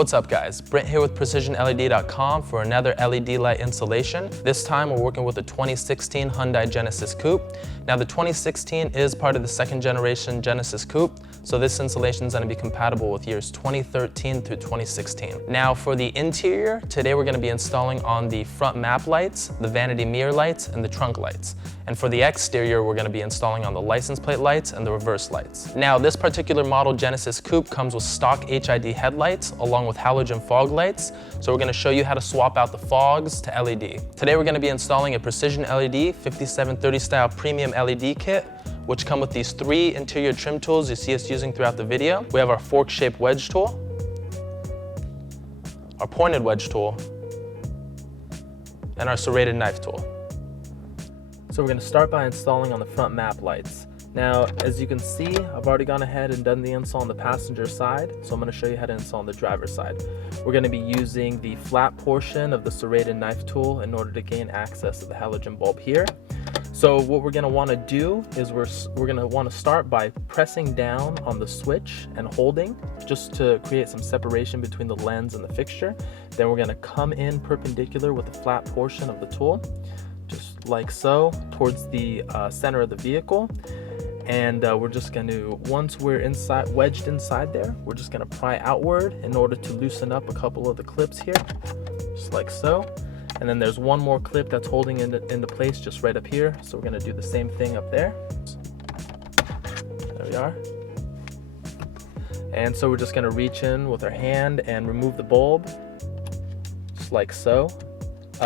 What's up guys, Brent here with PrecisionLED.com for another LED light installation. This time we're working with the 2016 Hyundai Genesis Coupe. Now the 2016 is part of the second generation Genesis Coupe, so this installation is going to be compatible with years 2013 through 2016. Now for the interior, today we're going to be installing on the front map lights, the vanity mirror lights, and the trunk lights. And for the exterior, we're going to be installing on the license plate lights and the reverse lights. Now this particular model Genesis Coupe comes with stock HID headlights along with halogen fog lights. So we're going to show you how to swap out the fogs to LED. Today we're going to be installing a PrecisionLED 5730 style premium LED kit, which come with these 3 interior trim tools you see us using throughout the video. We have our fork-shaped wedge tool, our pointed wedge tool, and our serrated knife tool. So we're going to start by installing on the front map lights. Now, as you can see, I've already gone ahead and done the install on the passenger side, so I'm going to show you how to install on the driver's side. We're going to be using the flat portion of the serrated knife tool in order to gain access to the halogen bulb here. So what we're going to want to do is we're going to want to start by pressing down on the switch and holding just to create some separation between the lens and the fixture. Then we're going to come in perpendicular with the flat portion of the tool, just like so, towards the center of the vehicle. And we're just going to, once we're wedged inside there, we're just going to pry outward in order to loosen up a couple of the clips here, just like so. And then there's one more clip that's holding into place just right up here. So we're going to do the same thing up there. There we are. And so we're just going to reach in with our hand and remove the bulb, just like so.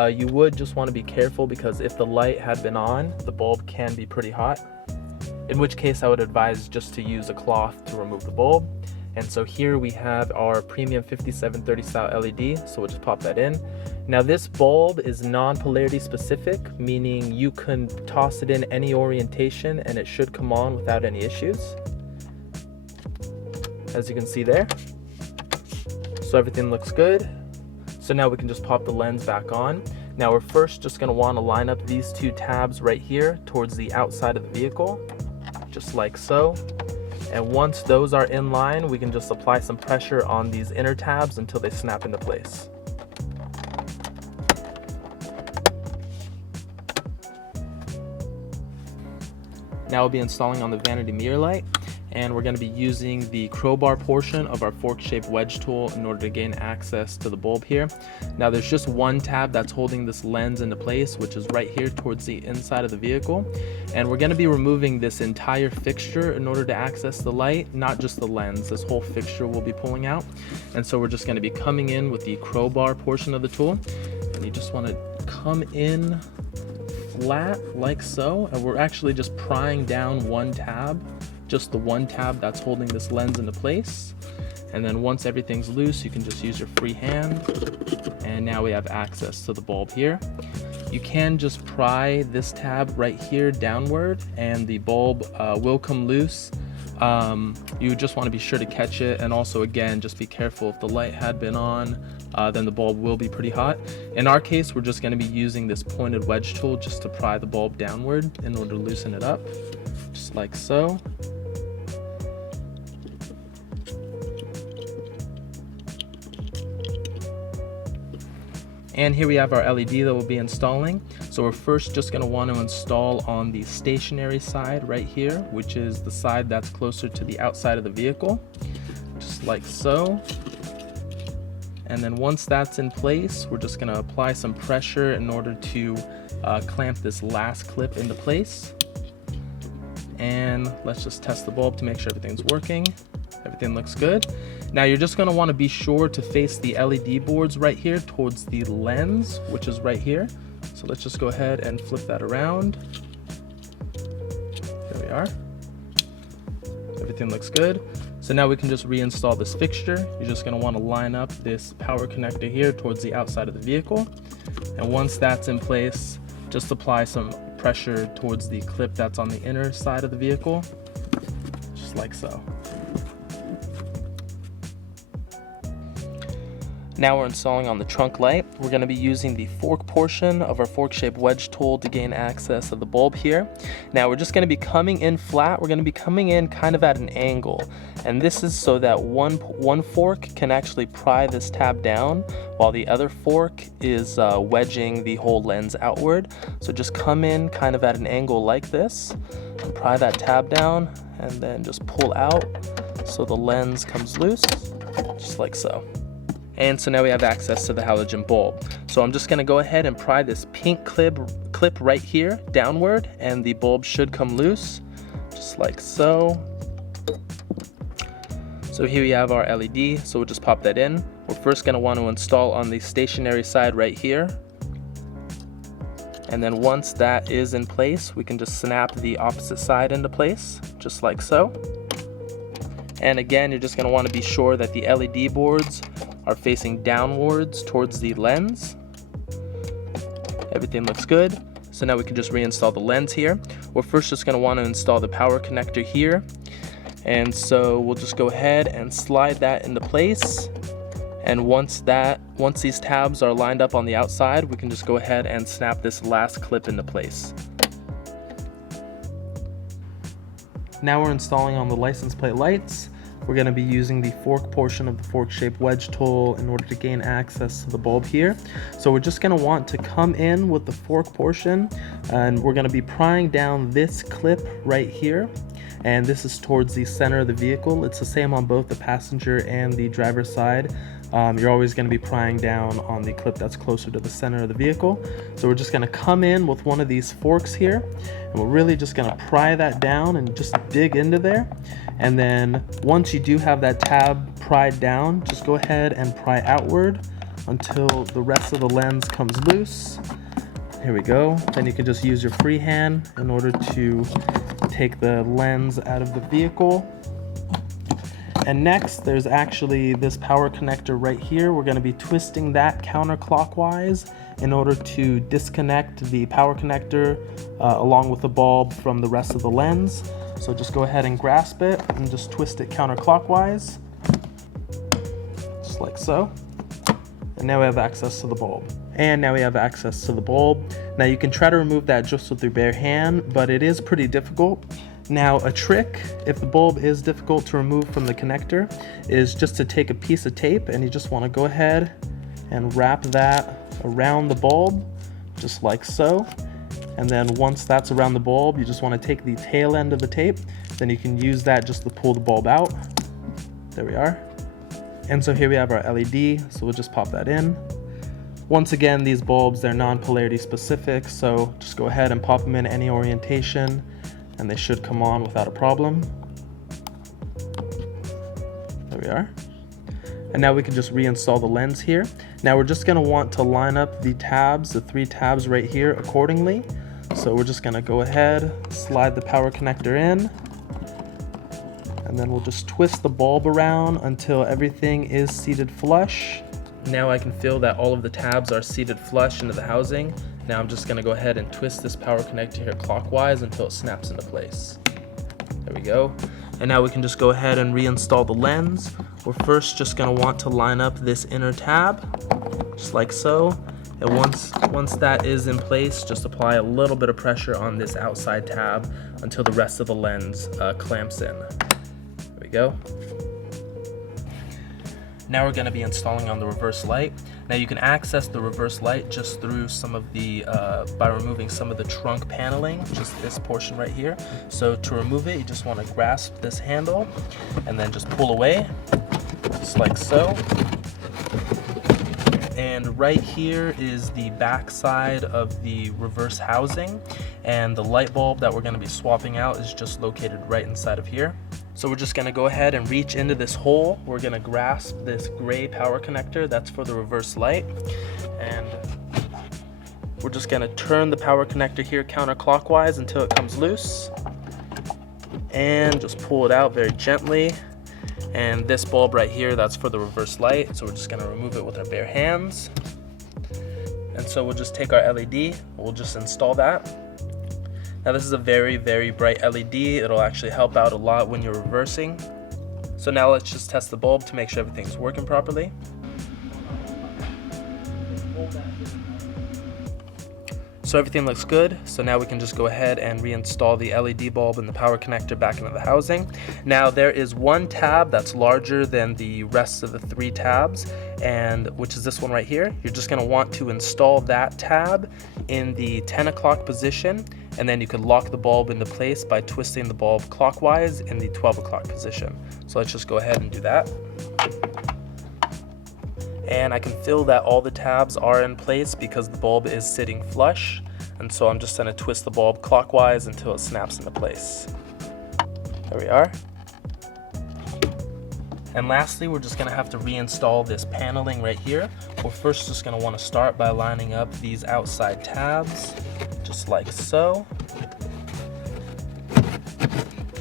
You would just want to be careful because if the light had been on, the bulb can be pretty hot. In which case I would advise just to use a cloth to remove the bulb. And so here we have our premium 5730 style LED, so we'll just pop that in. Now this bulb is non-polarity specific, meaning you can toss it in any orientation and it should come on without any issues, as you can see there. So everything looks good. So now we can just pop the lens back on. Now we're first just going to want to line up these 2 tabs right here towards the outside of the vehicle, just like so. And once those are in line, we can just apply some pressure on these inner tabs until they snap into place. Now we'll be installing on the vanity mirror light, and we're going to be using the crowbar portion of our fork-shaped wedge tool in order to gain access to the bulb here. Now there's just one tab that's holding this lens into place, which is right here towards the inside of the vehicle. And we're going to be removing this entire fixture in order to access the light, not just the lens. This whole fixture will be pulling out. And so we're just going to be coming in with the crowbar portion of the tool. And you just want to come in flat like so. And we're actually just prying down one tab, just the one tab that's holding this lens into place. And then once everything's loose, you can just use your free hand. And now we have access to the bulb here. You can just pry this tab right here downward and the bulb will come loose. You just want to be sure to catch it, and also again just be careful if the light had been on, then the bulb will be pretty hot. In our case, we're just going to be using this pointed wedge tool just to pry the bulb downward in order to loosen it up, just like so. And here we have our LED that we'll be installing. So we're first just going to want to install on the stationary side right here, which is the side that's closer to the outside of the vehicle, just like so. And then once that's in place, we're just going to apply some pressure in order to clamp this last clip into place. And let's just test the bulb to make sure everything's working. Everything looks good. Now you're just going to want to be sure to face the LED boards right here towards the lens, which is right here. So let's just go ahead and flip that around. There we are. Everything looks good. So now we can just reinstall this fixture. You're just going to want to line up this power connector here towards the outside of the vehicle. And once that's in place, just apply some pressure towards the clip that's on the inner side of the vehicle, just like so. Now we're installing on the trunk light. We're going to be using the fork portion of our fork-shaped wedge tool to gain access to the bulb here. Now we're just going to be coming in flat. We're going to be coming in kind of at an angle. And this is so that one fork can actually pry this tab down while the other fork is wedging the whole lens outward. So just come in kind of at an angle like this and pry that tab down and then just pull out so the lens comes loose, just like so. And so now we have access to the halogen bulb. So I'm just gonna go ahead and pry this pink clip right here downward, and the bulb should come loose, just like so. So here we have our LED, so we'll just pop that in. We're first gonna want to install on the stationary side right here. And then once that is in place, we can just snap the opposite side into place, just like so. And again, you're just gonna wanna be sure that the LED boards are facing downwards towards the lens. Everything looks good. So now we can just reinstall the lens here. We're first just gonna wanna install the power connector here. And so we'll just go ahead and slide that into place. And once these tabs are lined up on the outside, we can just go ahead and snap this last clip into place. Now we're installing on the license plate lights. We're going to be using the fork portion of the fork-shaped wedge tool in order to gain access to the bulb here. So we're just going to want to come in with the fork portion, and we're going to be prying down this clip right here. And this is towards the center of the vehicle. It's the same on both the passenger and the driver's side. You're always going to be prying down on the clip that's closer to the center of the vehicle. So we're just going to come in with one of these forks here, and we're really just going to pry that down and just dig into there. And then once you do have that tab pried down, just go ahead and pry outward until the rest of the lens comes loose. Here we go. Then you can just use your free hand in order to take the lens out of the vehicle. And next, there's actually this power connector right here. We're going to be twisting that counterclockwise in order to disconnect the power connector along with the bulb from the rest of the lens. So just go ahead and grasp it and just twist it counterclockwise, just like so. And now we have access to the bulb. Now you can try to remove that just with your bare hand, but it is pretty difficult. Now a trick, if the bulb is difficult to remove from the connector, is just to take a piece of tape and you just want to go ahead and wrap that around the bulb, just like so. And then once that's around the bulb, you just want to take the tail end of the tape, then you can use that just to pull the bulb out. There we are. And so here we have our LED, so we'll just pop that in. Once again, these bulbs, they're non-polarity specific, so just go ahead and pop them in any orientation and they should come on without a problem. There we are. And now we can just reinstall the lens here. Now we're just gonna want to line up the tabs, the 3 tabs right here accordingly. So we're just gonna go ahead, slide the power connector in, and then we'll just twist the bulb around until everything is seated flush. Now I can feel that all of the tabs are seated flush into the housing. Now I'm just gonna go ahead and twist this power connector here clockwise until it snaps into place. There we go. And now we can just go ahead and reinstall the lens. We're first just gonna want to line up this inner tab, just like so. And once that is in place, just apply a little bit of pressure on this outside tab until the rest of the lens clamps in. There we go. Now we're going to be installing on the reverse light. Now you can access the reverse light just through some of the, by removing some of the trunk paneling, just this portion right here. So to remove it, you just want to grasp this handle and then just pull away, just like so. And right here is the back side of the reverse housing, and the light bulb that we're going to be swapping out is just located right inside of here. So we're just going to go ahead and reach into this hole. We're going to grasp this gray power connector that's for the reverse light, and we're just going to turn the power connector here counterclockwise until it comes loose, and just pull it out very gently. And this bulb right here, that's for the reverse light, so we're just going to remove it with our bare hands. And so we'll just take our LED, we'll just install that. Now this is a very, very bright LED. It'll actually help out a lot when you're reversing. So now let's just test the bulb to make sure everything's working properly. So everything looks good, so now we can just go ahead and reinstall the LED bulb and the power connector back into the housing. Now there is one tab that's larger than the rest of the 3 tabs, and which is this one right here. You're just going to want to install that tab in the 10 o'clock position, and then you can lock the bulb into place by twisting the bulb clockwise in the 12 o'clock position. So let's just go ahead and do that. And I can feel that all the tabs are in place because the bulb is sitting flush, and so I'm just going to twist the bulb clockwise until it snaps into place. There we are. And lastly, we're just going to have to reinstall this paneling right here. We're first just going to want to start by lining up these outside tabs, just like so.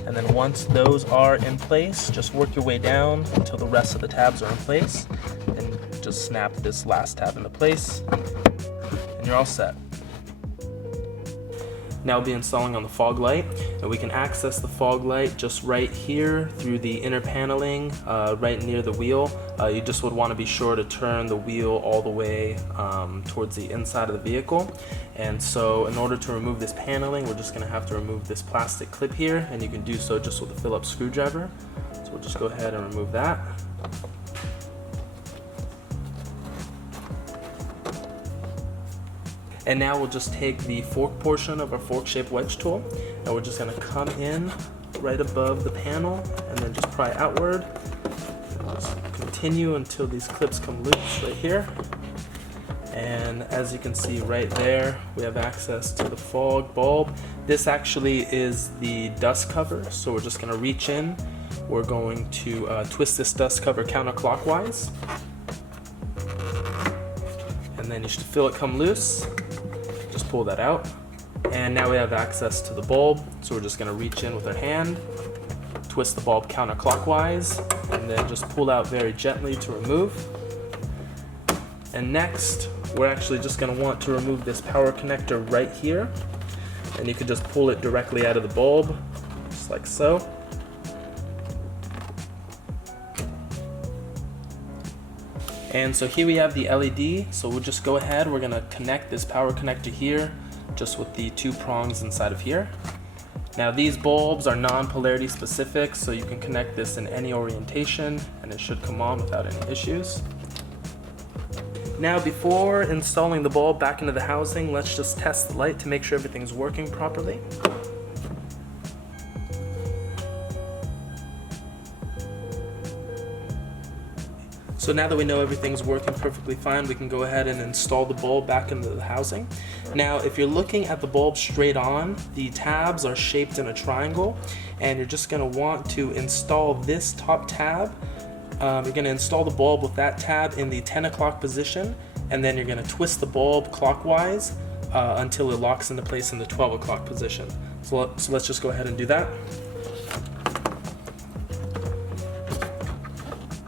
And then once those are in place, just work your way down until the rest of the tabs are in place, and just snap this last tab into place, and you're all set. Now we'll be installing on the fog light, and we can access the fog light just right here through the inner paneling, right near the wheel. You just would want to be sure to turn the wheel all the way towards the inside of the vehicle. And so in order to remove this paneling, we're just going to have to remove this plastic clip here, and you can do so just with a Phillips screwdriver. So we'll just go ahead and remove that. And now we'll just take the fork portion of our fork-shaped wedge tool, and we're just going to come in right above the panel and then just pry outward. Just continue until these clips come loose right here. And as you can see right there, we have access to the fog bulb. This actually is the dust cover, so we're just going to reach in. We're going to twist this dust cover counterclockwise, and then you should feel it come loose. Just pull that out, and now we have access to the bulb, so we're just going to reach in with our hand, twist the bulb counterclockwise, and then just pull out very gently to remove. And next, we're actually just going to want to remove this power connector right here, and you can just pull it directly out of the bulb, just like so. And so here we have the LED, so we'll just go ahead, we're going to connect this power connector here, just with the 2 prongs inside of here. Now these bulbs are non-polarity specific, so you can connect this in any orientation, and it should come on without any issues. Now before installing the bulb back into the housing, let's just test the light to make sure everything's working properly. So now that we know everything's working perfectly fine, we can go ahead and install the bulb back into the housing. Now, if you're looking at the bulb straight on, the tabs are shaped in a triangle, and you're just going to want to install this top tab. You're going to install the bulb with that tab in the 10 o'clock position, and then you're going to twist the bulb clockwise until it locks into place in the 12 o'clock position. So let's just go ahead and do that.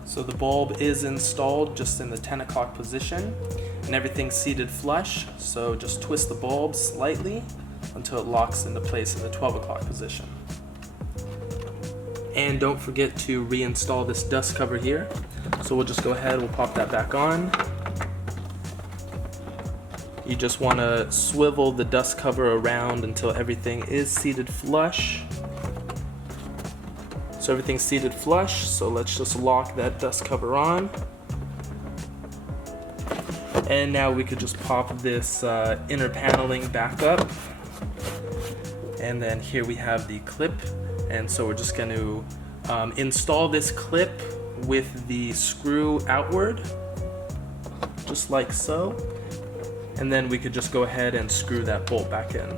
So the bulb is installed just in the 10 o'clock position, and everything's seated flush, so just twist the bulb slightly until it locks into place in the 12 o'clock position. And don't forget to reinstall this dust cover here. So we'll just go ahead, we'll pop that back on. You just want to swivel the dust cover around until everything is seated flush. So everything's seated flush, so let's just lock that dust cover on. And now we could just pop this inner paneling back up. And then here we have the clip. And so we're just going to install this clip with the screw outward, just like so. And then we could just go ahead and screw that bolt back in.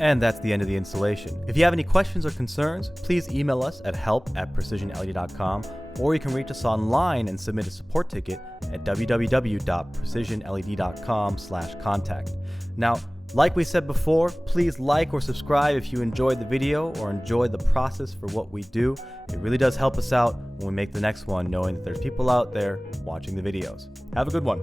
And that's the end of the installation. If you have any questions or concerns, please email us at help@precisionled.com, or you can reach us online and submit a support ticket at www.precisionled.com/contact. Now, like we said before, please like or subscribe if you enjoyed the video or enjoyed the process for what we do. It really does help us out when we make the next one, knowing that there's people out there watching the videos. Have a good one.